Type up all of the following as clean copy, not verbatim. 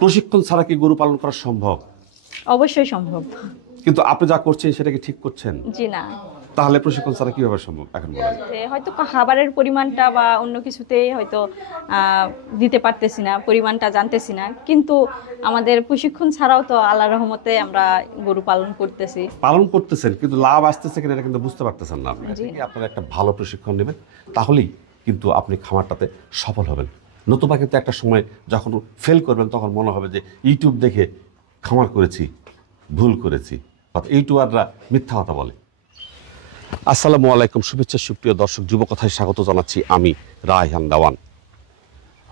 প্রশিক্ষণ ছাড়া কি গরু পালন করা সম্ভব? অবশ্যই সম্ভব। কিন্তু আপনি যা করছেন সেটা কি ঠিক করছেন? জি না, তাহলে প্রশিক্ষণ ছাড়া কিভাবে সম্ভব এখন বলেন? যে হয়তো খাবারের পরিমাণটা বা অন্য কিছুতে হয়তো দিতে পারতেছি না, পরিমাণটা জানতেছি না, কিন্তু আমাদের প্রশিক্ষণ ছাড়াও তো আল্লাহর রহমতে আমরা গরু পালন করতেছি। পালন করতেছেন কিন্তু লাভ আসতেছে কিনা এটা কিন্তু বুঝতে পারতেছেন না আপনি। জি। আপনারা একটা ভালো প্রশিক্ষণ নেবেন, তাহলেই কিন্তু আপনি খামারটাতে সফল হবেন। নতুবা কিন্তু একটা সময় যখন ফেল করবেন তখন মনে হবে যে ইউটিউব দেখে খামার করেছি, ভুল করেছি। ইউটিউবাররা মিথ্যা কথা বলে। আসসালামু আলাইকুম, শুভেচ্ছা সুপ্রিয় দর্শক, যুবকথায় স্বাগত জানাচ্ছি। আমি রায়হান দেওয়ান।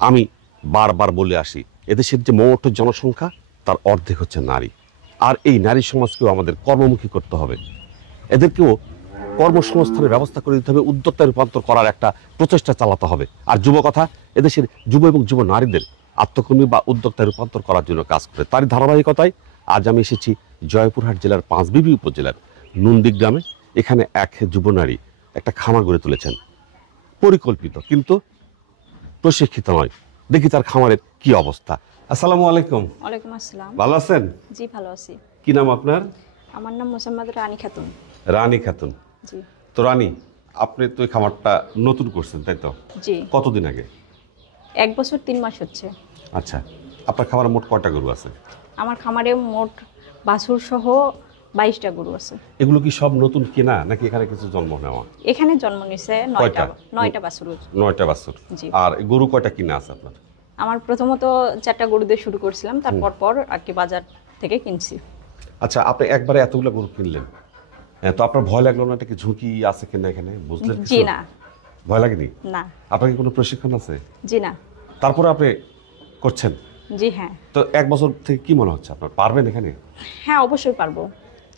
আমি বারবার বলে আসি, এদেশের যে মোট জনসংখ্যা তার অর্ধেক হচ্ছে নারী। আর এই নারী সমাজকেও আমাদের কর্মমুখী করতে হবে, এদেরকেও কর্মসংস্থানের ব্যবস্থা করে দিতে হবে, উদ্যোক্তায় রূপান্তর করার একটা প্রচেষ্টা চালাতে হবে। আর যুবকথা এদেশের যুব এবং যুব নারীদের আত্মকর্মী বা উদ্যোক্তায় রূপান্তর করার জন্য কাজ করে। তারই ধারাবাহিকতায় আজ আমি এসেছি জয়পুরহাট জেলার পাঁচবিবি উপজেলার নুন্দি গ্রামে। এখানে এক যুব নারী একটা খামার গড়ে তুলেছেন, পরিকল্পিত কিন্তু প্রশিক্ষিত নয়। দেখি তার খামারের কি অবস্থা। আসসালামু আলাইকুম। ওয়ালাইকুম আসসালাম। ভালো আছেন? জি ভালো আছি। কি নাম আপনার? আমার নাম মোসাম্মদ রানী খাতুন। রানী খাতুন। জি। তো রানী, আপনি তো এই খামারটা নতুন করছেন তাই তো? জি। কতদিন আগে? 1 বছর 3 মাস হচ্ছে। আচ্ছা, আপনার খামারে মোট কয়টা গরু আছে? আমার খামারে মোট বাছুর সহ 22টা গরু আছে। এগুলো কি সব নতুন কেনা নাকি এখানে কিছু জন্ম নেওয়া? এখানে জন্ম নিছে কয়টা? 9টা বাছুর। 9টা বাছুর। জি। আর গরু কয়টা কিনা আছে আপনার? আমার প্রথমত 4টা গরু দিয়ে শুরু করছিলাম, তারপর আর কি বাজার থেকে কিনছি। আচ্ছা, আপনি একবারে এতগুলো গরু কিনলেন, তো আপনার ভয় লাগলো না? এটা কি ঝুঁকি আছে কিনা এখানে বুঝলেন কিছু? জি না। ভয় লাগেনি? না। আপনার কি কোনো প্রশিক্ষণ আছে? জি না। তারপরে আপনি করছেন? জি হ্যাঁ। তো 1 বছর থেকে কি মনে হচ্ছে আপনার পারবেন এখানে? হ্যাঁ অবশ্যই পারবো,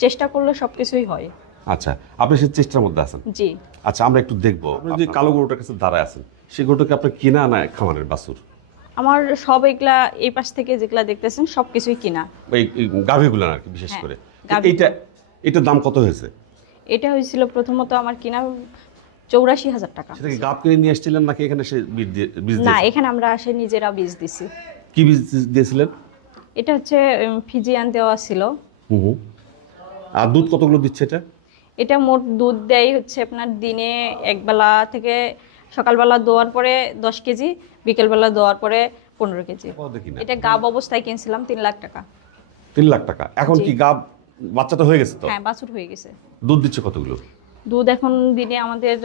চেষ্টা করলে সবকিছুই হয়। আচ্ছা, আপনি সেই চেষ্টার মধ্যে আছেন। জি। আচ্ছা, আমরা একটু দেখবো আপনি যে কালো গরুটার কাছে দাঁড়ায় আছেন, সেই গরুটাকে আপনি কিনা না খামারের বাছুর? আমার সব এগুলা এই পাশ থেকে যেগুলা দেখতেছেন সবকিছুই কিনা। এই গাভীগুলো আর কি বিশেষ হ্যাঁ, করে। গাভী। এটার দাম কত হয়েছে? এটা হয়েছিল প্রথমত আমার কিনা 84,000 টাকা। সেটা কি গাভ কিনে নিয়ে এসেছিলেন নাকি এখানে সে বীজ না, দিয়েছে? এখানে আমরা আসে নিজেরা বীজ দিছি। কি বীজ দিয়েছিলেন? এটা হচ্ছে ফিজিয়ান দেওয়া ছিল। হুম। আর দুধ কতগুলো দিচ্ছে এটা? এটা মোট দুধ দেয় হচ্ছে আপনার দিনে একবেলা থেকে সকালবেলা দোয়ার পরে 10 কেজি, বিকেলবেলা দোয়ার পরে 15 কেজি। দেখি না। এটা গাব অবস্থায় কিনছিলাম 3 লাখ টাকা। 3 লাখ টাকা। এখন জি। কি গাভ বাচ্চাটা হয়ে গেছে তো? হ্যাঁ বাছুর হয়ে গেছে। দুধ দিচ্ছে কতগুলো? দুধ এখন দিনে আমাদের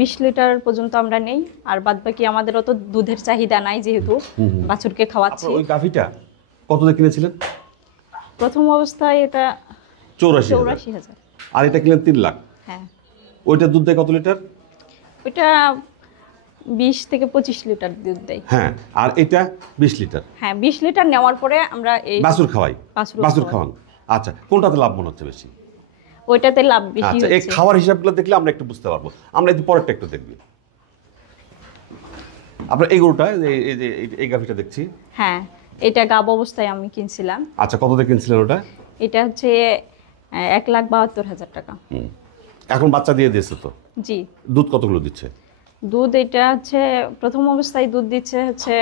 20 লিটার পর্যন্ত আমরা নেই, আর বাদ বাকি আমাদের অত দুধের চাহিদা নাই যেহেতু বাছুরকে খাওয়াচ্ছি। আপনার ওই গাভীটা কত দিয়ে কিনেছিলেন? প্রথম অবস্থায় এটা 84,000। 84,000। আর এটা কিনলেন 3 লাখ। হ্যাঁ। ওইটা দুধ দেয় কত লিটার? ওইটা 20 থেকে 25 লিটার দুধ দেয়। হ্যাঁ, আর এটা 20 লিটার। হ্যাঁ 20 লিটার নেওয়ার পরে আমরা এই বাছুর খাওয়াই। বাছুর বাছুর খাওয়াই। খাওয়ান। আচ্ছা, কোনটাতে লাভ মনে হচ্ছে বেশি? ওইটাতে লাভ বেশি আচ্ছা, এই হচ্ছে। খাওয়ার হিসাবগুলো দেখলে আমরা একটু বুঝতে পারবো। আমরা এই পরেরটা একটু দেখবি। আপনার এই গরুটা এই যে এই গাভীটা দেখছি। হ্যাঁ, এটা গাব অবস্থায় আমি কিনছিলাম। আচ্ছা, কত দিয়ে কিনছিলেন ওটা? এটা হচ্ছে 1,72,000 টাকা। এখন বাচ্চা দিয়ে দিয়েছে তো? জি। দুধ কতগুলো দিচ্ছে? দুধ এটা হচ্ছে প্রথম অবস্থায় দুধ দিচ্ছে হচ্ছে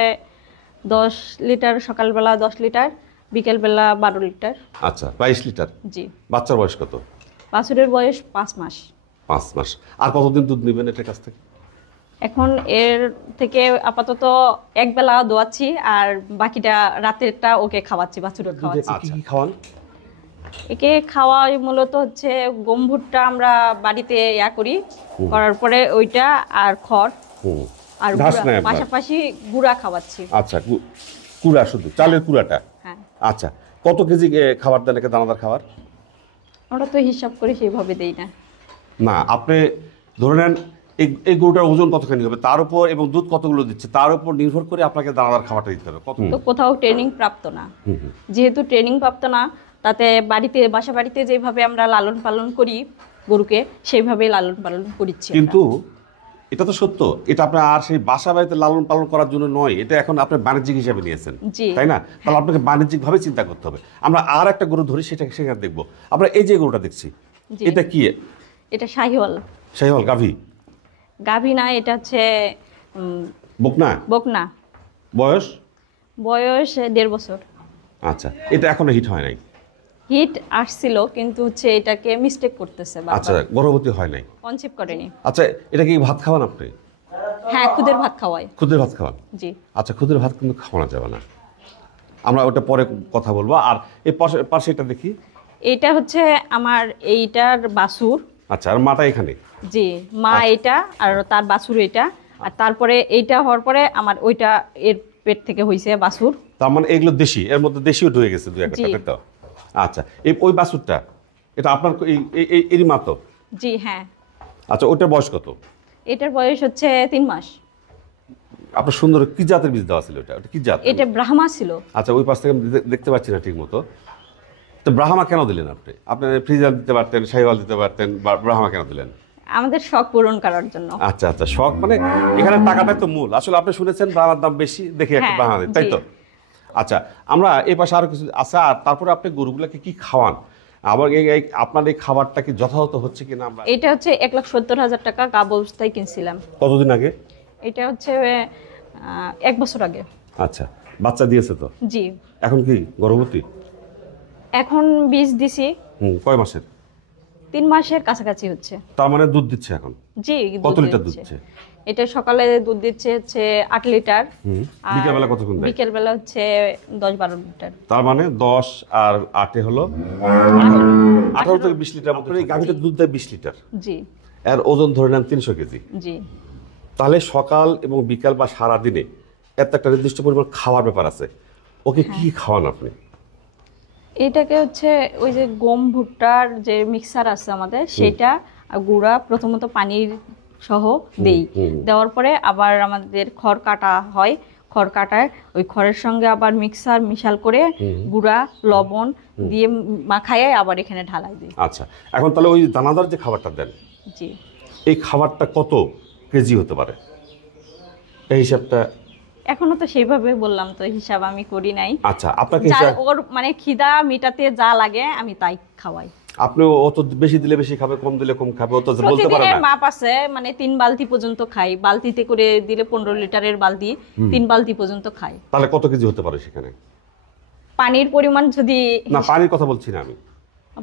10 লিটার, সকালবেলা 10 লিটার, বিকেলবেলা 12 লিটার। আচ্ছা, 22 লিটার। জি। বাচ্চার বয়স কত? বাছুরের বয়স 5 মাস। 5 মাস। আর কতদিন দুধ নেবেন এটার কাছ থেকে? এখন এর থেকে আপাতত একবেলা দোয়াচ্ছি, আর বাকিটা রাতেরটা ওকে খাওয়াচ্ছি, বাছুরকে খাওয়াচ্ছি। কি কি খাওয়ান? একে খাওয়াই মূলত হচ্ছে গম ভুট্টা আমরা বাড়িতে করি, করার পরে ওইটা আর খড় হুম। আর ঘাস গুঁড়া, নাই আপনার? পাশাপাশি গুঁড়া খাওয়াচ্ছি। আচ্ছা, কুড়া, শুধু চালের কুড়াটা? হ্যাঁ। আচ্ছা, কত কেজি খাবার দেন একে, দানাদার খাবার? আমরা তো হিসাব করে সেইভাবে দেই না। না, আপনি ধরে নেন এই গরুটার ওজন কতখানি হবে তার উপর, এবং দুধ কতগুলো দিচ্ছে তার উপর নির্ভর করে আপনাকে দানাদার খাবারটা দিতে হবে। কত? তো কোথাও ট্রেনিং প্রাপ্ত না, যেহেতু ট্রেনিং প্রাপ্ত না, তাতে বাসা বাড়িতে যেভাবে আমরা লালন পালন করি গরুকে, সেইভাবে লালন পালন করছি। কিন্তু এটা তো সত্য, এটা আপনার আর সেই বাসা বাড়িতে লালন পালন করার জন্য নয়, এটা এখন আপনি বাণিজ্যিক হিসাবে নিয়েছেন, জি। তাই না? তাহলে আপনাকে বাণিজ্যিকভাবে চিন্তা করতে হবে। আমরা আর একটা গরু ধরি, সেখানে দেখবো। আমরা এই যে গরুটা দেখছি, জি। এটা কি? এটা শাহিওয়াল। শাহিওয়াল গাভী? গাভী না, এটা হচ্ছে বকনা? বকনা। বয়স? বয়স 1.5 বছর। আচ্ছা, এটা এখনো হিট হয় নাই? হিট আসছিল, কিন্তু হচ্ছে এটাকে মিস্টেক করতেছে আচ্ছা, গর্ভবতী হয় নাই, কনসেপ্ট করেনি। আচ্ছা, এটা কি ভাত খাওয়ান আপনি? হ্যাঁ, খুদের ভাত খাওয়াই। খুদের ভাত খাওয়ান? জি। আচ্ছা, খুদের ভাত কিন্তু খাওয়ানো যাবে না, আমরা ওটা পরে কথা বলবো। আর এই পাশে পাশে এটা দেখি, এটা হচ্ছে আমার এইটার বাছুর। আচ্ছা, আর মাটা এখানে? জি, মা এটা আর তার বাছুর এটা, আর তারপরে এইটা হওয়ার পরে আমার ওইটা এর পেট থেকে হইছে বাছুর। তার মানে এগুলো দেশি, এর মধ্যে দেশিও ঢুকে গেছে দুই একটা, জি। তাই তো? আচ্ছা, এই ওই বাছুরটা এটা আপনার এরই মা তো? জি হ্যাঁ। আচ্ছা, ওটার বয়স কত? এটার বয়স হচ্ছে 3 মাস। আপনার সুন্দর কি জাতের বীজ দেওয়া ছিল? ওটা কি জাত? এটা ব্রাহ্মা ছিল। আচ্ছা, ওই পাশ থেকে আমি দেখতে পাচ্ছি না ঠিক মতো। তো ব্রাহ্মা কেন দিলেন আপনি? আপনি ফ্রিজার দিতে পারতেন, শাহিওয়াল দিতে পারতেন, ব্রাহ্মা কেন দিলেন? আমাদের শখ পূরণ করার জন্য। আচ্ছা আচ্ছা, শখ মানে এখানে টাকাটাই তো মূল। আসলে আপনি শুনেছেন ব্রাহ্মার দাম বেশি, দেখে একটা হ্যাঁ, ব্রাহ্মা দিন, তাই জি। তো? আচ্ছা, আমরা এই পাশে আরো কিছু আছে। আর তারপরে আপনি গরুগুলোকে কি খাওয়ান? আবার আপনার এই খাবারটা কি যথাযথ হচ্ছে কিনা? আমরা এটা হচ্ছে 1,70,000 টাকা গাব অবস্থায় কিনছিলাম। কতদিন আগে? এটা হচ্ছে 1 বছর আগে। আচ্ছা, বাচ্চা দিয়েছে তো? জি। এখন কি গর্ভবতী? এখন বীজ দিছি। কয় মাসের? 3 মাসের কাছাকাছি হচ্ছে। তার মানে দুধ দিচ্ছে এখন? জি, কত লিটার দুধ দিচ্ছে? এটা সকালে দুধ দিচ্ছে হচ্ছে 8 লিটার। আর বিকেলবেলা কতক্ষণ দেয়? বিকেলবেলা হচ্ছে 10-12 লিটার। তার মানে 10 আর 8 হলো 18 থেকে 20 লিটার মতো। এই গাভীটার দুধ দেয় 20 লিটার। জি এর ওজন ধরে নেন 300 কেজি। জি। তাহলে সকাল এবং বিকাল বা সারা দিনে এত একটা নির্দিষ্ট পরিমাণ খাওয়ার ব্যাপার আছে। ওকে কি খাওয়ান আপনি? এটাকে হচ্ছে ওই যে গম ভুট্টার যে মিক্সার আছে আমাদের, সেটা আর গুঁড়া প্রথমত পানির সহ দেই। দেওয়ার পরে আবার আমাদের খড় কাটা হয়, খড় কাটায় ওই খড়ের সঙ্গে আবার মিক্সার মিশাল করে গুঁড়া লবণ দিয়ে মাখায় আবার এখানে ঢালাই দিই। আচ্ছা, এখন তাহলে ওই দানাদার যে খাবারটা দেন, জি। এই খাবারটা কত কেজি হতে পারে এই হিসাবটা? এখনো তো সেইভাবে বললাম তো, হিসাব আমি করি নাই। আচ্ছা, আপনাকে ওর মানে খিদা মিটাতে যা লাগে আমি তাই খাওয়াই। আপনি অত বেশি দিলে বেশি খাবে, কম দিলে কম খাবে, ও তো বলতে পারে প্রতিদিনের না। মাপ আছে, মানে 3 বালতি পর্যন্ত খাই। বালতিতে করে দিলে 15 লিটারের বালতি, 3 বালতি পর্যন্ত খাই। তাহলে কত কেজি হতে পারে সেখানে? পানির পরিমাণ যদি না, পানির কথা বলছি না আমি।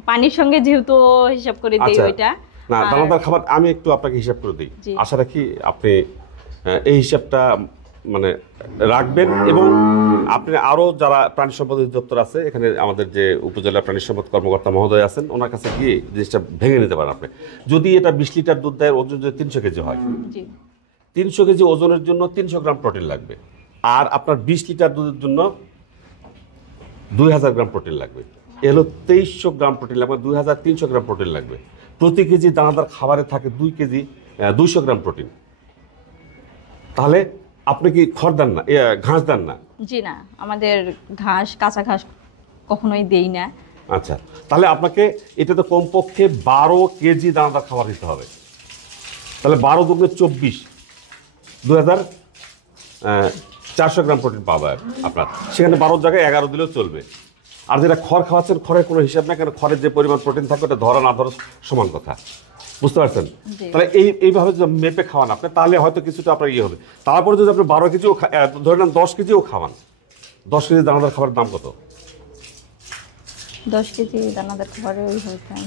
পানির সঙ্গে যেহেতু হিসাব করে দেই আচ্ছা, ওইটা। না, দানাদার খাবার আমি একটু আপনাকে হিসাব করে দিই। জি। আশা রাখি আপনি এই হিসাবটা মানে রাখবেন। এবং আপনি আরও যারা প্রাণী সম্পদ অধিদপ্তর আছে, এখানে আমাদের যে উপজেলা প্রাণী সম্পদ কর্মকর্তা মহোদয় আছেন, ওনার কাছে গিয়ে জিনিসটা ভেঙে নিতে পারেন আপনি। যদি এটা 20 লিটার দুধ দেয়, ওজন যদি 300 কেজি হয়, জি 300 কেজি ওজনের জন্য 300 গ্রাম প্রোটিন লাগবে। আর আপনার 20 লিটার দুধের জন্য 2000 গ্রাম প্রোটিন লাগবে। এলো 2300 গ্রাম প্রোটিন লাগবে, 2300 গ্রাম প্রোটিন লাগবে। প্রতি কেজি দানাদার খাবারে থাকে 200 গ্রাম প্রোটিন। তাহলে আপনি কি খড় দেন না, ঘাস দেন না? জি না, আমাদের ঘাস, কাঁচা ঘাস কখনোই দেই না। আচ্ছা, তাহলে আপনাকে এটাতে কমপক্ষে 12 কেজি দানাদার খাবার দিতে হবে। তাহলে 12 দুগুণে 24, 2400 গ্রাম প্রোটিন পাবে আপনার। সেখানে 12 জায়গায় 11 দিলেও চলবে। আর যেটা খড় খাওয়াচ্ছেন, খড়ের কোনো হিসাব না, কারণ খড়ের যে পরিমাণ প্রোটিন থাকবে ওটা ধরা না ধরা সমান কথা। বুঝতে পারছেন? তাহলে এইভাবে যদি মেপে খাওয়ান আপনি, তাহলে হয়তো কিছুটা আপনার ইয়ে হবে। তারপরে যদি আপনি 12 কেজিও ধরে নেন, 10 কেজিও খাওয়ান, 10 কেজি দানাদার খাবারের দাম কত? 10 কেজি দানাদার খাবারে ওইভাবে খাই।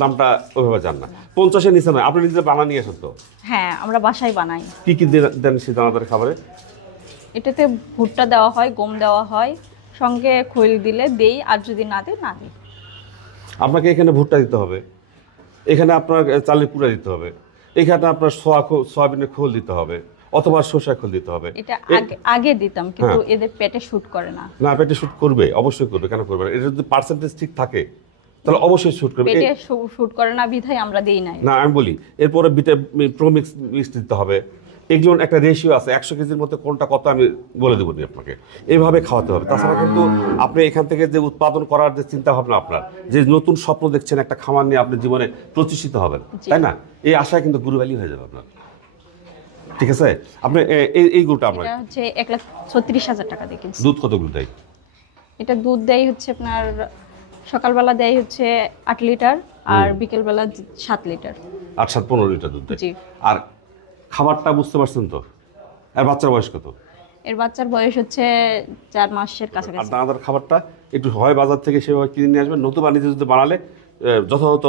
দামটা ওইভাবে জান না। 50-এর নিচে নয়। আপনি নিজে বানা নিয়ে আসেন তো? হ্যাঁ, আমরা বাসায় বানাই। কি কি দেন সেই দানাদার খাবারে? এটাতে ভুট্টা দেওয়া হয়, গম দেওয়া হয়, সঙ্গে খৈল দিলে দেই, আর যদি না দেই না দিই। আপনাকে এখানে ভুট্টা দিতে হবে, এখানে আপনার চালের কুড়া দিতে হবে, এখানে আপনার সয়াবিনের খোল দিতে হবে, অথবা সরষের খোল দিতে হবে। এটা আগে দিতাম, কিন্তু এদের পেটে শুট করে না। না, পেটে শুট করবে, অবশ্যই করবে, কেন করবে না? এটা যদি পার্সেন্টেজ ঠিক থাকে তাহলে অবশ্যই শুট করবে। পেটে শুট করে না বিধায় আমরা দেই নাই। না, আমি বলি এরপরে প্রোমিক্স মিক্স দিতে হবে। এগুলোর একটা রেশিও আছে, 100 কেজির মধ্যে কোনটা কত আমি বলে দেবো নি আপনাকে। এইভাবে খাওয়াতে হবে। তাছাড়া কিন্তু আপনি এখান থেকে যে উৎপাদন করার যে চিন্তা ভাবনা, আপনার যে নতুন স্বপ্ন দেখছেন একটা খামার নিয়ে, আপনি জীবনে প্রতিষ্ঠিত হবেন, তাই না? এই আশায় কিন্তু গুরু ভ্যালি হয়ে যাবে আপনার। ঠিক আছে, আপনি এই গরুটা আপনার এটা হচ্ছে 1,36,000 টাকা দিয়ে কিনছি। দুধ কতগুলো দেয়? এটা দুধ দেয় হচ্ছে আপনার সকালবেলা দেয় হচ্ছে 8 লিটার, আর বিকেলবেলা 7 লিটার। 8-7-15 লিটার দুধ দেয়। জি। আর খাবারটা বুঝতে পারছেন তো? আর বাচ্চার বয়স কত? এর বাচ্চার বয়স হচ্ছে 4 মাসের আর কাছাকাছি। দানাদার খাবারটা একটু হয় বাজার থেকে সেভাবে কিনে নিয়ে আসবেন, নতুবা নিজে যদি বানালে যথাযথ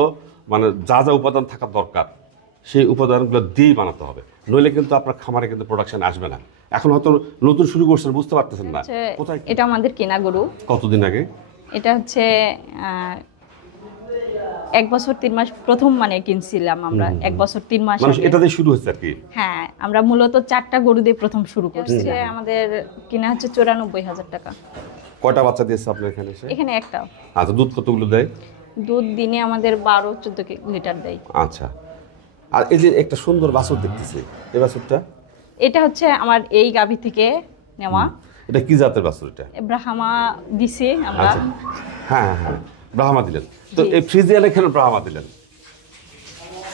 মানে যা যা উপাদান থাকা দরকার সেই উপাদানগুলো দিয়েই বানাতে হবে, নইলে কিন্তু আপনার খামারে কিন্তু প্রোডাকশন আসবে না। এখন হয়তো নতুন শুরু করছেন, বুঝতে পারতেছেন না কোথায়। এটা আমাদের কেনা গরু। কতদিন আগে? এটা হচ্ছে 1 বছর 3 মাস প্রথম মানে কিনছিলাম আমরা, 1 বছর 3 মাস মানুষ আগে। এটা দিয়ে শুরু হচ্ছে আর কি। হ্যাঁ, আমরা মূলত 4টা গরু দিয়ে প্রথম শুরু করছি। আমাদের কিনা হচ্ছে 94,000 টাকা। কয়টা বাচ্চা দিয়েছে আপনার এখানে এসে? এখানে একটা। আচ্ছা, দুধ কতগুলো দেয়? দুধ দিনে আমাদের 12-14 লিটার দেয়। আচ্ছা, আর এই যে একটা সুন্দর বাছুর দেখতেছি, এই বাছুরটা? এটা হচ্ছে আমার এই গাভী থেকে নেওয়া। এটা কি জাতের বাছুর এটা? ব্রাহ্মা দিছি আমরা। আচ্ছা, হ্যাঁ হ্যাঁ হ্যাঁ, ব্রাহ্মা দিলেন তো। জি। এই ফ্রিজিয়ানে কেন ব্রাহ্মা দিলেন?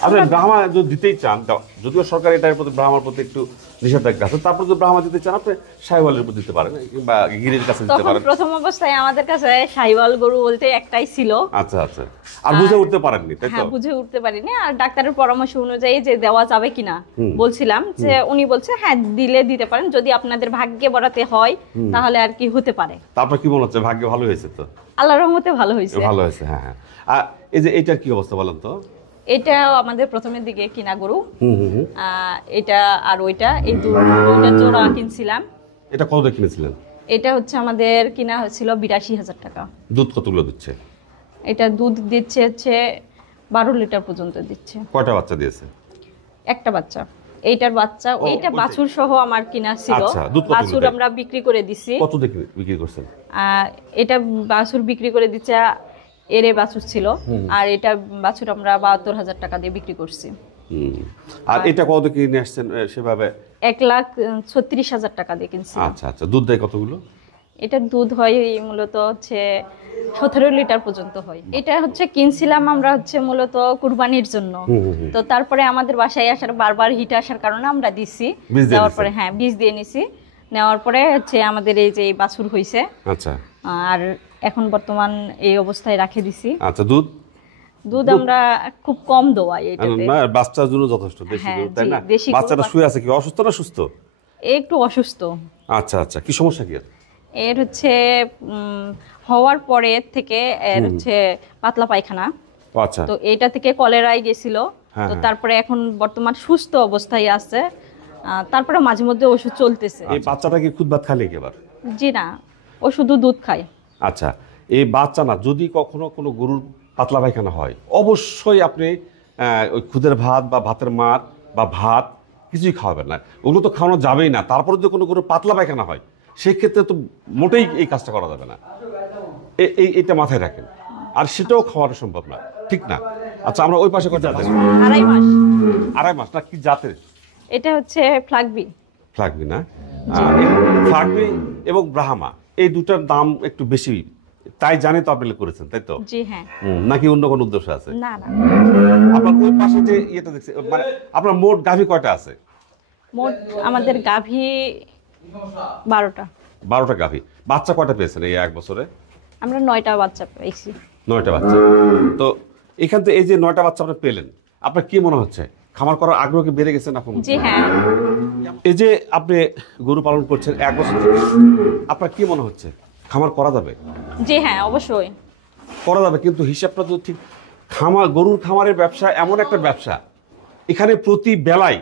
আপনি ব্রাহ্মা যদি দিতেই চান, যদিও সরকার এটার প্রতি ব্রাহ্মার প্রতি একটু নিষেধাজ্ঞা আছে, তারপর যদি ব্রাহ্মা দিতে চান আপনি শাহিওয়ালের উপর দিতে পারেন, কিংবা গিরির কাছে দিতে তখন পারেন। প্রথম অবস্থায় আমাদের কাছে শাহিওয়াল গরু বলতে একটাই ছিল। আচ্ছা আচ্ছা, আর বুঝে উঠতে পারেননি তাই তো? হ্যাঁ, বুঝে উঠতে পারিনি। আর ডাক্তারের পরামর্শ অনুযায়ী যে দেওয়া যাবে কিনা বলছিলাম, যে উনি বলছে হ্যাঁ দিলে দিতে পারেন, যদি আপনাদের ভাগ্যে বরাতে হয় তাহলে আর কি হতে পারে। তারপর কি মনে হচ্ছে, ভাগ্য ভালো হয়েছে তো? আল্লাহর রহমতে ভালো হয়েছে। ভালো হয়েছে, হ্যাঁ হ্যাঁ। আর এই যে এটার কি অবস্থা বলেন তো? এটাও আমাদের প্রথমের দিকে কিনা গরু। হুম হুম হুম। এটা আর ওইটা, এই দুইটা জোড়া কিনছিলাম। এটা কত দিয়ে কিনেছিলেন? এটা হচ্ছে আমাদের কিনা হয়েছিল 82,000 টাকা। দুধ কতগুলো দিচ্ছে? এটা দুধ দিচ্ছে হচ্ছে 12 লিটার পর্যন্ত দিচ্ছে। কয়টা বাচ্চা দিয়েছে? একটা বাচ্চা। এইটার বাচ্চা, এইটা ওইটাই। বাছুর সহ আমার কিনা ছিল। আচ্ছা, দুধ কতগুলো বাছুর দেয়? আমরা বিক্রি করে দিছি। কত দিয়ে বিক্রি করছেন? এটা বাছুর বিক্রি করে দিচ্ছে, এরে বাছুর ছিল। আর এটা বাছুর আমরা 72,000 টাকা দিয়ে বিক্রি করছি। আর এটা কত দিয়ে কিনে আসছেন সেভাবে? 1,36,000 টাকা দিয়ে কিনছি। আচ্ছা আচ্ছা, দুধ দেয় কতগুলো? এটার দুধ হয় মূলত হচ্ছে 17 লিটার পর্যন্ত হয়। এটা হচ্ছে কিনছিলাম আমরা হচ্ছে মূলত কুরবানির জন্য। তো তারপরে আমাদের বাসায় আসার বারবার হিট আসার কারণে আমরা দিছি। বীজ দিয়ে দেওয়ার দিছেন? পরে হ্যাঁ বীজ দিয়ে নিছি। নেওয়ার পরে হচ্ছে আমাদের এই যে বাছুর হইছে। আচ্ছা আর এখন বর্তমান এই অবস্থায় রাখে দিছি। আচ্ছা, দুধ দুধ আমরা খুব কম দোয়াই এটাতে। না, বাচ্চার জন্য যথেষ্ট, দেশি হ্যাঁ, গরু, তাই জি, না? দেশি গরু বাচ্চাটা শুয়ে আছে কি, অসুস্থ না সুস্থ? একটু অসুস্থ। আচ্ছা আচ্ছা, কি সমস্যা কি? এর হচ্ছে হওয়ার পরে থেকে এর হচ্ছে পাতলা পায়খানা। ও আচ্ছা, তো এইটা থেকে কলেরায় গেছিল। হ্যাঁ, তো হ্যাঁ। তারপরে এখন বর্তমান সুস্থ অবস্থায় আছে। তারপরে মাঝে মধ্যে ওষুধ চলতেছে। এই বাচ্চাটা কি খুদ ভাত খালি একেবার? জি না, ও শুধু দুধ খায়। আচ্ছা, এই বাচ্চা না, যদি কখনো কোনো গরুর পাতলা পায়খানা হয়, অবশ্যই আপনি ওই খুদের ভাত বা ভাতের মার বা ভাত কিছুই খাওয়াবেন না, ওগুলো তো খাওয়ানো যাবেই না। তারপরে যদি কোনো গরুর পাতলা পায়খানা হয় সেক্ষেত্রে তো মোটেই এই কাজটা করা যাবে না। এইটা মাথায় রাখেন, আর সেটাও খাওয়ানো সম্ভব না, ঠিক না? আচ্ছা, আমরা ওই পাশে কথা জাতের? 2.5 মাস। 2.5 মাস না, কি জাতের? এটা হচ্ছে ফ্লাগবি। ফ্লাগবি না? ফ্লাগবি এবং ব্রাহ্মা, এই দুটার দাম একটু বেশি, তাই জানি তো আপনি করেছেন, তাই তো? জি হ্যাঁ। নাকি অন্য কোনো উদ্দেশ্য আছে? না না, আপনার ওই পাশে যে ইয়েটা দেখছি, মানে আপনার মোট গাভী কয়টা আছে? মোট আমাদের গাভী 12টা। 12টা গাভী। বাচ্চা কয়টা পেয়েছেন এই 1 বছরে? আমরা 9টা বাচ্চা পেয়েছি। 9টা বাচ্চা। তো এখান থেকে এই যে 9টা বাচ্চা আপনি পেলেন, আপনার কি মনে হচ্ছে, খামার করার আগ্রহ কি বেড়ে গেছে না? জি হ্যাঁ। এই যে আপনি গরু পালন করছেন 1 বছর থেকে, আপনার কি মনে হচ্ছে খামার করা যাবে? জি হ্যাঁ, অবশ্যই করা যাবে, কিন্তু হিসাবটা তো ঠিক। গরুর খামারের ব্যবসা এমন একটা ব্যবসা, এখানে প্রতি বেলায়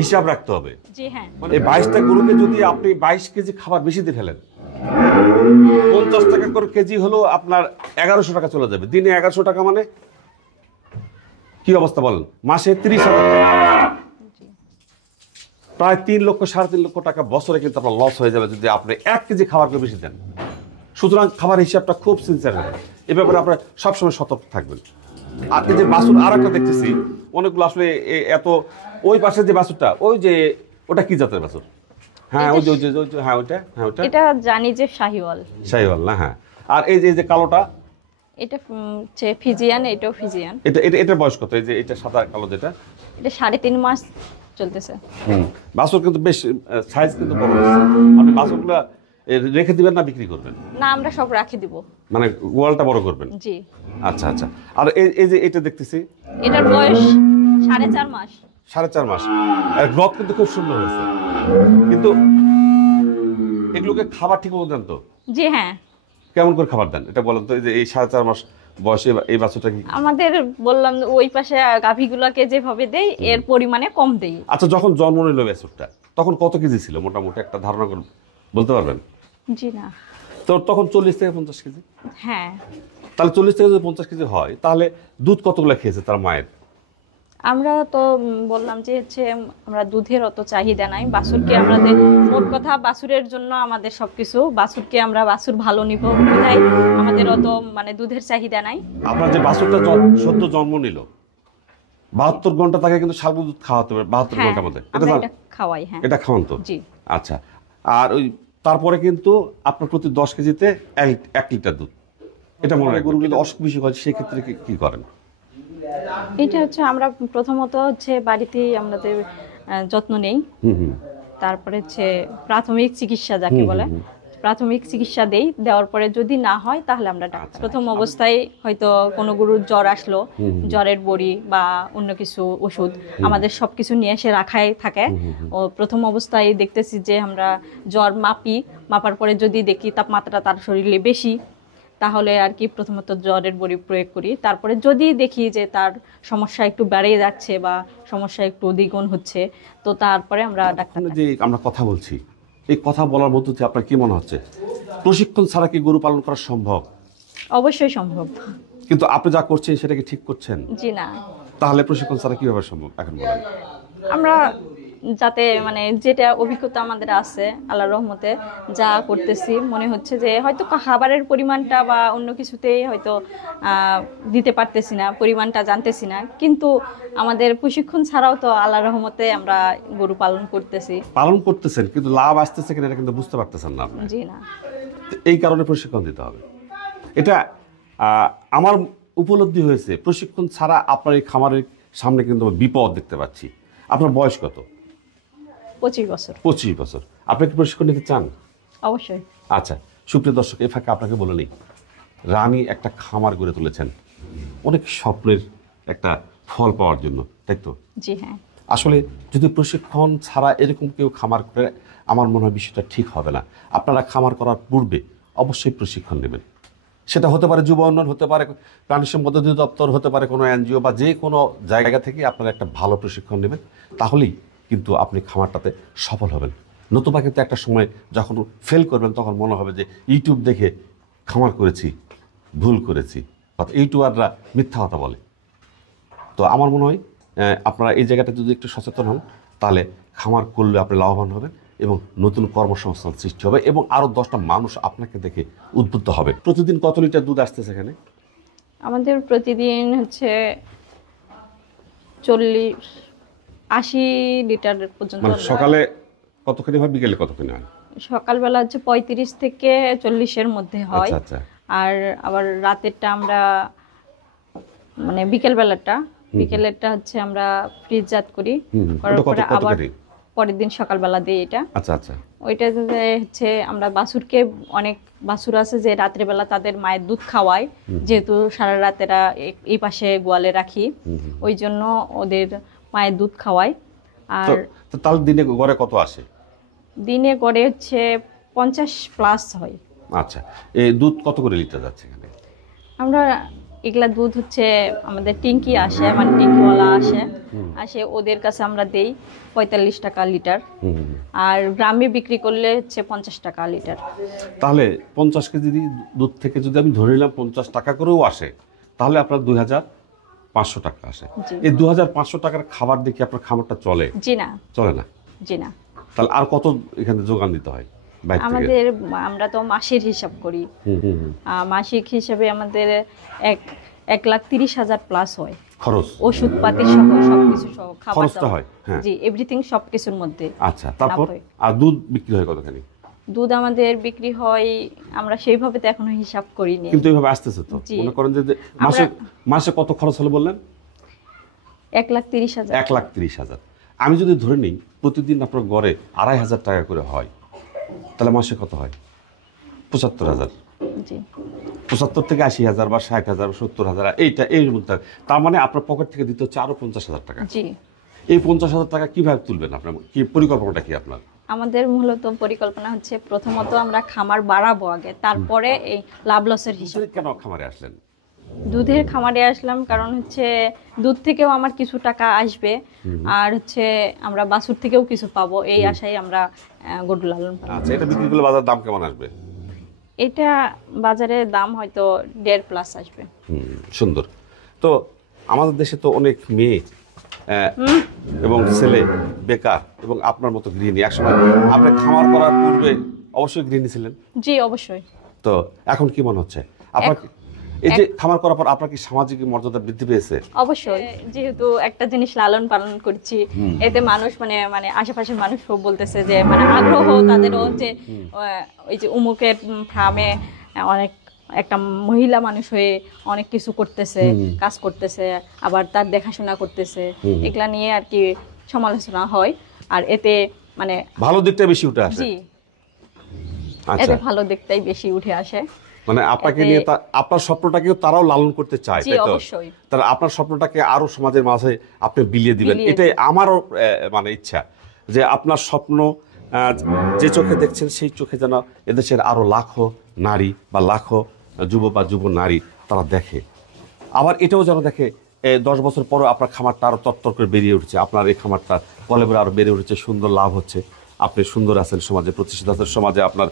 হিসাব রাখতে হবে। জি হ্যাঁ। এই 22টা গরুকে যদি আপনি 22 কেজি খাবার বেশি দিয়ে ফেলেন, 50 টাকা করে কেজি হলো আপনার 1100 টাকা চলে যাবে। দিনে 1100 টাকা মানে কি অবস্থা বলেন? মাসে 30,000 টাকা, প্রায় 3 লক্ষ 3.5 লক্ষ টাকা বছরে কিন্তু আপনার লস হয়ে যাবে যদি আপনি 1 কেজি খাবারকে বেশি দেন। সুতরাং খাবার হিসাবটা খুব সিনসিয়ার হবে, এ ব্যাপারে আপনার সবসময় সতর্ক থাকবেন। আর এই যে বাছুর আর একটা দেখতেছি অনেকগুলো, আসলে এত ওই পাশে যে বাছুরটা, ওই যে ওটা কি জাতের বাছুর? হ্যাঁ, ওই যে হ্যাঁ ওইটা, হ্যাঁ ওইটা এটা জানি যে শাহিওয়াল। শাহিওয়াল না? হ্যাঁ। আর এই যে কালোটা, এটা হচ্ছে ফিজিয়ান, এটাও ফিজিয়ান। এটার বয়স কত? এই যে এটা সাদা কালো যেটা, এটা 3.5 মাস চলতেছে। বাছুর কিন্তু বেশ সাইজ কিন্তু বড় হয়েছে। আপনি বাছুরগুলো রেখে দিবেন না বিক্রি করবেন? না, আমরা সব রাখি দিব। মানে গোয়ালটা বড় করবেন? জি। আচ্ছা আচ্ছা। আর এই যে এটা দেখতেছি, এটার বয়স 4.5 মাস। 4.5 মাস। গ্রোথ কিন্তু খুব সুন্দর হয়েছে, কিন্তু এগুলোকে খাবার ঠিক মতো দেন তো? জি হ্যাঁ, কেমন করে খাবার দেন এটা বলেন তো? এই যে এই 4.5 মাস বয়সে এই বাচ্চাটা কি? আমাদের বললাম ওই পাশে গাভীগুলোকে যেভাবে দেই এর পরিমাণে কম দেই। আচ্ছা, যখন জন্ম নিল বাছুরটা তখন কত কেজি ছিল মোটামুটি একটা ধারণা করে বলতে পারবেন? জি না। তো তখন 40 থেকে 50 কেজি। হ্যাঁ, তাহলে 40 থেকে যদি 50 কেজি হয় তাহলে দুধ কতগুলো খেয়েছে তার মায়ের? আমরা তো বললাম যে হচ্ছে আমরা দুধের অত চাহিদা নাই, বাছুরকে আমাদের মোট কথা বাছুরের জন্য আমাদের সবকিছু, বাছুরকে আমরা বাছুর ভালো নিব বিধায় আমাদের অত মানে দুধের চাহিদা নাই। আপনার যে বাছুরটা সদ্য জন্ম নিল 72 ঘন্টা তাকে কিন্তু শাল দুধ খাওয়াতে হবে 72 হ্যাঁ, ঘন্টার মধ্যে, এটা আমরা জানেন? এটা খাওয়াই। হ্যাঁ, এটা খাওয়ান তো? জি। আচ্ছা, আর ওই তারপরে কিন্তু আপনার প্রতি 10 কেজিতে 1 লিটার দুধ, এটা মনে হয়। গরু যদি অসুখ বিসুখ হয় সেক্ষেত্রে কি করেন? এটা হচ্ছে আমরা প্রথমত হচ্ছে বাড়িতেই আমাদের যত্ন নেই। হুম হুম তারপরে হচ্ছে প্রাথমিক চিকিৎসা যাকে বলে, প্রাথমিক চিকিৎসা দেই, দেওয়ার পরে যদি না হয় তাহলে আমরা ডাক্তার। প্রথম অবস্থায় হয়তো কোনো গরুর জ্বর আসলো, জ্বরের বড়ি বা অন্য কিছু ওষুধ আমাদের সবকিছু নিয়ে এসে রাখাই থাকে। ও প্রথম অবস্থায় দেখতেছি যে আমরা জ্বর মাপার পরে যদি দেখি তাপমাত্রা তার শরীরে বেশি, তাহলে আর কি প্রথমত জ্বরের বড়ি প্রয়োগ করি। তারপরে যদি দেখি যে তার সমস্যা একটু বেড়ে যাচ্ছে বা সমস্যা একটু দ্বিগুণ হচ্ছে, তো তারপরে আমরা ডাক্তার। যে আমরা কথা বলছি, এই কথা বলার মধ্যে দিয়ে আপনার কি মনে হচ্ছে প্রশিক্ষণ ছাড়া কি গরু পালন করা সম্ভব? অবশ্যই সম্ভব। কিন্তু আপনি যা করছেন সেটা কি ঠিক করছেন? জি না। তাহলে প্রশিক্ষণ ছাড়া কিভাবে সম্ভব এখন বলেন? আমরা যাতে মানে যেটা অভিজ্ঞতা আমাদের আছে আল্লাহর রহমতে যা করতেছি, মনে হচ্ছে যে হয়তো খাবারের পরিমাণটা বা অন্য কিছুতেই হয়তো দিতে পারতেছি না, পরিমাণটা জানতেছি না, কিন্তু আমাদের প্রশিক্ষণ ছাড়াও তো আল্লাহর রহমতে আমরা গরু পালন করতেছেন, কিন্তু লাভ আসতেছে কিনা এটা কিন্তু বুঝতে পারতেছেন না আপনি। জি না। তো এই কারণে প্রশিক্ষণ দিতে হবে। এটা আমার উপলব্ধি হয়েছে, প্রশিক্ষণ ছাড়া আপনার এই খামারের সামনে কিন্তু বিপদ দেখতে পাচ্ছি। আপনার বয়স কত? 25 বছর। 25 বছর। আপনি কি প্রশিক্ষণ নিতে চান? অবশ্যই। আচ্ছা, সুপ্রিয় দর্শক, এই ফাঁকে আপনাকে বলে নিই, রানী একটা খামার গড়ে তুলেছেন অনেক স্বপ্নের একটা ফল পাওয়ার জন্য, তাই তো? জি হ্যাঁ। আসলে যদি প্রশিক্ষণ ছাড়া এরকম কেউ খামার করে, আমার মনে হয় বিষয়টা ঠিক হবে না। আপনারা খামার করার পূর্বে অবশ্যই প্রশিক্ষণ নেবেন। সেটা হতে পারে যুব উন্নয়ন, হতে পারে প্রাণী সম্পদ অধিদপ্তর, হতে পারে কোনো এনজিও বা যে কোনো জায়গা থেকে আপনারা একটা ভালো প্রশিক্ষণ নেবেন, তাহলেই কিন্তু আপনি খামারটাতে সফল হবেন। নতুবা কিন্তু একটা সময় যখন ফেল করবেন তখন মনে হবে যে ইউটিউব দেখে খামার করেছি, ভুল করেছি। ইউটিউবাররা মিথ্যা কথা বলে। তো আমার মনে হয় আপনারা এই জায়গাটা যদি একটু সচেতন হন, তাহলে খামার করলে আপনি লাভবান হবেন এবং নতুন কর্মসংস্থান সৃষ্টি হবে এবং আরও 10টা মানুষ আপনাকে দেখে উদ্বুদ্ধ হবে। প্রতিদিন কত লিটার দুধ আসতেছে এখানে? আমাদের প্রতিদিন হচ্ছে 40-80 লিটার পর্যন্ত। মানে সকালে কতখানি হয়, বিকেলে কতখানি হয়? সকালবেলা হচ্ছে 35 থেকে 40-এর মধ্যে হয়। আচ্ছা আচ্ছা। আর আবার রাতেরটা আমরা মানে বিকেলেরটা হচ্ছে আমরা ফ্রিজজাত করি, করার পরে আবার পরের দিন সকালবেলা দিই এটা। আচ্ছা আচ্ছা। ওইটাতে হচ্ছে আমরা বাছুরকে, অনেক বাছুর আছে যে রাত্রেবেলা তাদের মায়ের দুধ খাওয়ায়, যেহেতু সারা রাত এরা এই পাশে গোয়ালে রাখি, ওই জন্য ওদের মায়ের দুধ খাওয়াই। আর তাহলে দিনে গড়ে কত আসে? দিনে গড়ে হচ্ছে 50+ হয়। আচ্ছা, এই দুধ কত করে লিটার যাচ্ছে এখানে? আমরা এগুলা দুধ হচ্ছে আমাদের টিঙ্কি আসে, মানে টিঙ্কিওয়ালা আসে ওদের কাছে আমরা দেই 45 টাকা লিটার। আর গ্রামে বিক্রি করলে হচ্ছে 50 টাকা লিটার। তাহলে 50 কেজি দুধ থেকে যদি আমি ধরে নিলাম 50 টাকা করেও আসে, তাহলে আপনার 2500 টাকা আসে। এই 2500 টাকার খাবার দেখে আপনার খাবারটা চলে? জি না। চলে না। তাহলে আর কত এখানে যোগান দিতে হয়? আমরা তো মাসের হিসাব করি, মাসিক হিসাবে আমাদের 1,30,000 প্লাস হয় খরচ, ওষুধপাতি সহ সবকিছু সহ খাবার হয়। জি, এভরিথিং সবকিছুর মধ্যে। আচ্ছা, তারপর আর দুধ বিক্রি হয় কতখানি? দুধ আমাদের বিক্রি হয়, আমরা সেইভাবে তো এখনো হিসাব করিনি, কিন্তু এইভাবে আসতেছে তো। মনে করেন যে মাসে কত খরচ হলো বললেন? 1,30,000। 1,30,000। আমি যদি ধরে নিই প্রতিদিন আপনার গড়ে 2,500 টাকা করে হয়, তাহলে মাসে কত হয়? 75,000। জি, 75 থেকে 80,000 বা 60,000 70,000, এইটা এর মধ্যে। তার মানে আপনার পকেট থেকে দিতে হচ্ছে আরো 50,000 টাকা। জি। এই 50,000 টাকা কিভাবে তুলবেন? আপনার কি পরিকল্পনাটা কি আপনার? আমাদের মূলত পরিকল্পনা হচ্ছে প্রথমত আমরা খামার বাড়াবো আগে, তারপরে এই লাভ লসের হিসাব। দুধের কেন খামারে আসলেন? দুধের খামারে আসলাম কারণ হচ্ছে দুধ থেকেও আমার কিছু টাকা আসবে, আর হচ্ছে আমরা বাছুর থেকেও কিছু পাবো, এই আশায় আমরা গরু লালন পালন। আচ্ছা, এটা বিক্রি করলে বাজার দাম কেমন আসবে? এটা বাজারে দাম হয়তো 1.5+ আসবে। সুন্দর। তো আমাদের দেশে তো অনেক মেয়ে এবং ছেলে বেকার, এবং আপনার মতো গৃহিণী। একসময় আপনি খামার করার পূর্বে অবশ্যই গৃহিণী ছিলেন, জি অবশ্যই। তো এখন কি মনে হচ্ছে আপনার, এই যে খামার করার পর আপনার কি সামাজিক মর্যাদা বৃদ্ধি পেয়েছে? অবশ্যই, যেহেতু একটা জিনিস লালন পালন করছি, এতে মানুষ মানে মানে আশেপাশের মানুষ সব বলতেছে যে মানে আগ্রহ তাদেরও যে ওই যে উমুকের ফার্মে অনেক একটা মহিলা মানুষ হয়ে অনেক কিছু করতেছে, কাজ করতেছে, আবার তার দেখাশোনা করতেছে, এগুলা নিয়ে আর কি সমালোচনা হয়। আর এতে মানে ভালো দিকটা বেশি উঠে আসে। জি, আচ্ছা, এতে ভালো দিকটাই বেশি উঠে আসে। মানে আপনাকে নিয়ে আপনার স্বপ্নটাকেও তারাও লালন করতে চায়, জি তাই তো? অবশ্যই। তারা আপনার স্বপ্নটাকে আরো সমাজের মাঝে আপনি বিলিয়ে দিবেন, এটাই আমারও মানে ইচ্ছা, যে আপনার স্বপ্ন যে চোখে দেখছেন সেই চোখে যেন এদেশের আরো লাখো নারী বা লাখো যুব বা যুব নারী তারা দেখে। আবার এটাও যেন দেখে 10 বছর পরও আপনার খামারটা আরো তত্তর করে বেরিয়ে উঠছে, আপনার এই খামারটা বলে বলে আরো বেড়ে উঠছে, সুন্দর লাভ হচ্ছে, আপনি সুন্দর আছেন সমাজে, প্রতিষ্ঠিত আছেন সমাজে। আপনার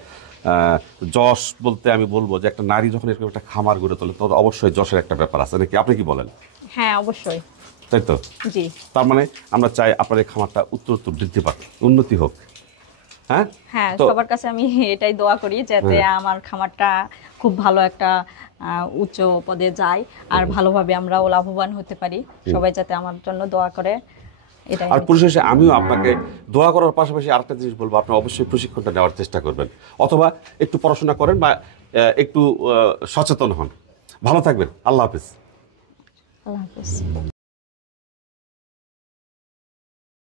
যশ বলতে আমি বলবো যে একটা নারী যখন এরকম একটা খামার গড়ে তোলে তখন অবশ্যই যশের একটা ব্যাপার আছে নাকি, আপনি কি বলেন? হ্যাঁ অবশ্যই। তাই তো? জি। তার মানে আমরা চাই আপনার এই খামারটা উত্তরোত্তর বৃদ্ধি পাক, উন্নতি হোক। হ্যাঁ হ্যাঁ, তো সবার কাছে আমি এটাই দোয়া করি যাতে আমার খামারটা খুব ভালো একটা উচ্চ পদে যায়, আর ভালোভাবে আমরাও লাভবান হতে পারি। সবাই যাতে আমার জন্য দোয়া করে, এটাই। আর পরিশেষে আমিও আপনাকে দোয়া করার পাশাপাশি আরেকটা জিনিস বলবো, আপনি অবশ্যই প্রশিক্ষণটা নেওয়ার চেষ্টা করবেন, অথবা একটু পড়াশোনা করেন বা একটু সচেতন হন। ভালো থাকবেন, আল্লাহ হাফেজ। আল্লাহ হাফেজ।